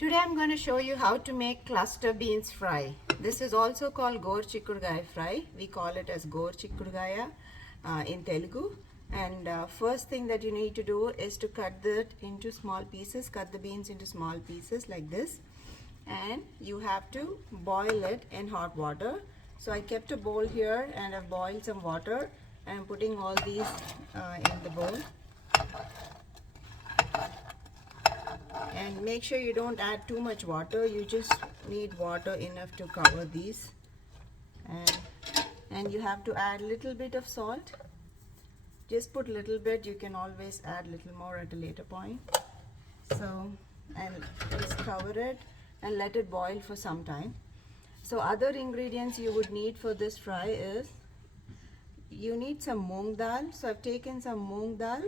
Today I'm going to show you how to make cluster beans fry. This is also called Goru Chikkudu fry. We call it as Goru Chikkudu in Telugu. And first thing that you need to do is to cut it into small pieces. Cut the beans into small pieces like this. And you have to boil it in hot water. So I kept a bowl here and I've boiled some water. And I'm putting all these in the bowl. And make sure you don't add too much water. You just need water enough to cover these, and you have to add a little bit of salt. Just put a little bit. You can always add a little more at a later point. So, and just cover it and let it boil for some time. So other ingredients you would need for this fry is you need some moong dal. So I've taken some moong dal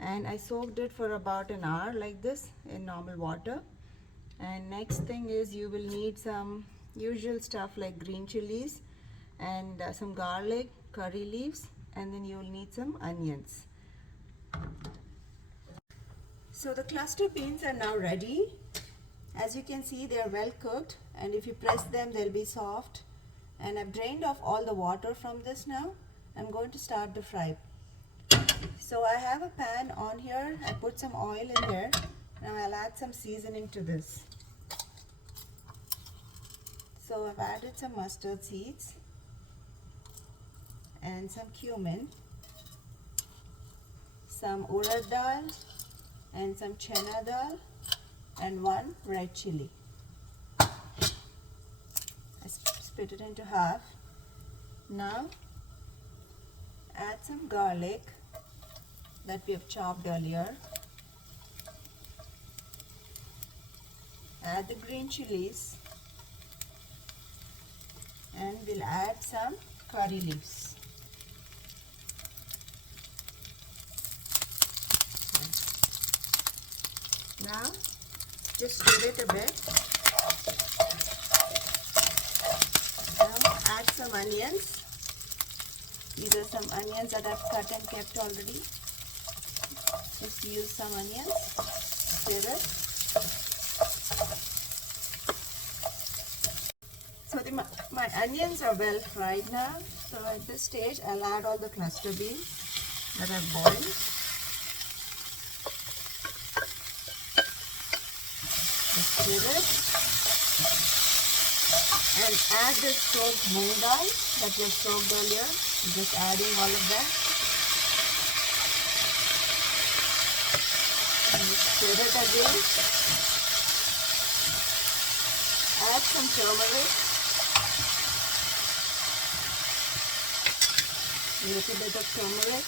and I soaked it for about an hour like this in normal water. And next thing is you will need some usual stuff like green chilies and some garlic, curry leaves, and then you will need some onions. So the cluster beans are now ready. As you can see, they are well cooked, and if you press them they'll be soft. And I've drained off all the water from this now. I'm going to start the fry. So I have a pan on here. I put some oil in there. Now I'll add some seasoning to this. So I've added some mustard seeds and some cumin, some urad dal and some chana dal and one red chili. I split it into half. Now add some garlic that we have chopped earlier. Add the green chilies and we'll add some curry leaves. Now just stir it a bit. Now add some onions. These are some onions that I've cut and kept already. Just use some onions, stir it. So my onions are well fried now. So at this stage I'll add all the cluster beans that I've boiled. Just stir it. And add the soaked moong dal that we soaked earlier. Just adding all of that. Stir it again. Add some turmeric, a little bit of turmeric,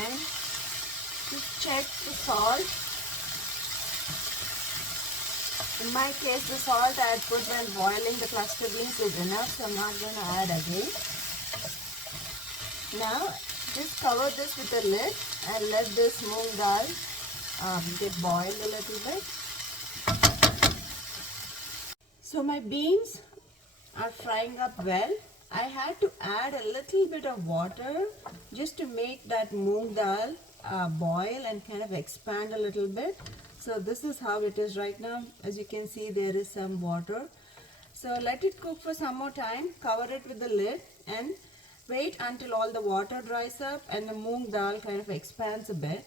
and just check the salt. In my case, the salt I had put when boiling the cluster beans is enough, so I'm not going to add again. Now just cover this with a lid and let this moong dal get boiled a little bit. So my beans are frying up well. I had to add a little bit of water just to make that moong dal boil and kind of expand a little bit. So this is how it is right now. As you can see, there is some water. So let it cook for some more time. Cover it with the lid and wait until all the water dries up and the moong dal kind of expands a bit.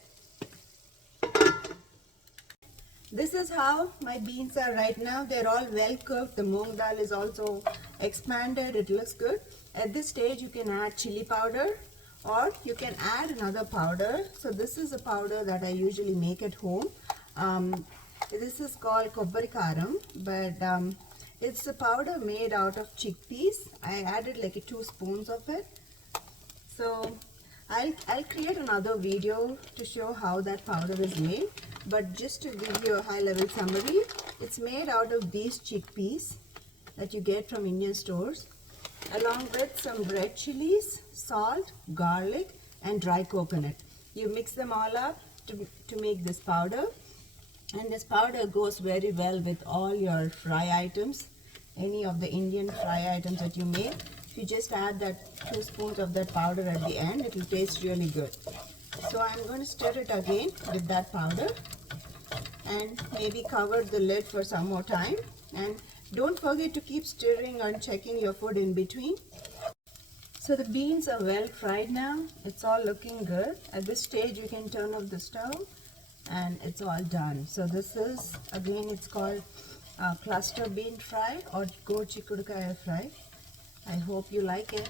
This is how my beans are right now. They're all well cooked. The moong dal is also expanded. It looks good. At this stage, you can add chili powder or you can add another powder. So this is a powder that I usually make at home. This is called kobbari karam, but it's a powder made out of chickpeas. I added like 2 spoons of it. So I'll create another video to show how that powder is made. But just to give you a high level summary, it's made out of these chickpeas that you get from Indian stores, along with some red chilies, salt, garlic and dry coconut. You mix them all up to make this powder, and this powder goes very well with all your fry items, any of the Indian fry items that you make. If you just add that 2 spoons of that powder at the end, it will taste really good. So I'm going to stir it again with that powder. and maybe cover the lid for some more time. And don't forget to keep stirring and checking your food in between. So the beans are well fried now. It's all looking good. At this stage you can turn off the stove and it's all done. So this is, again, it's called cluster bean fry or Goru Chikkudu fry. I hope you like it.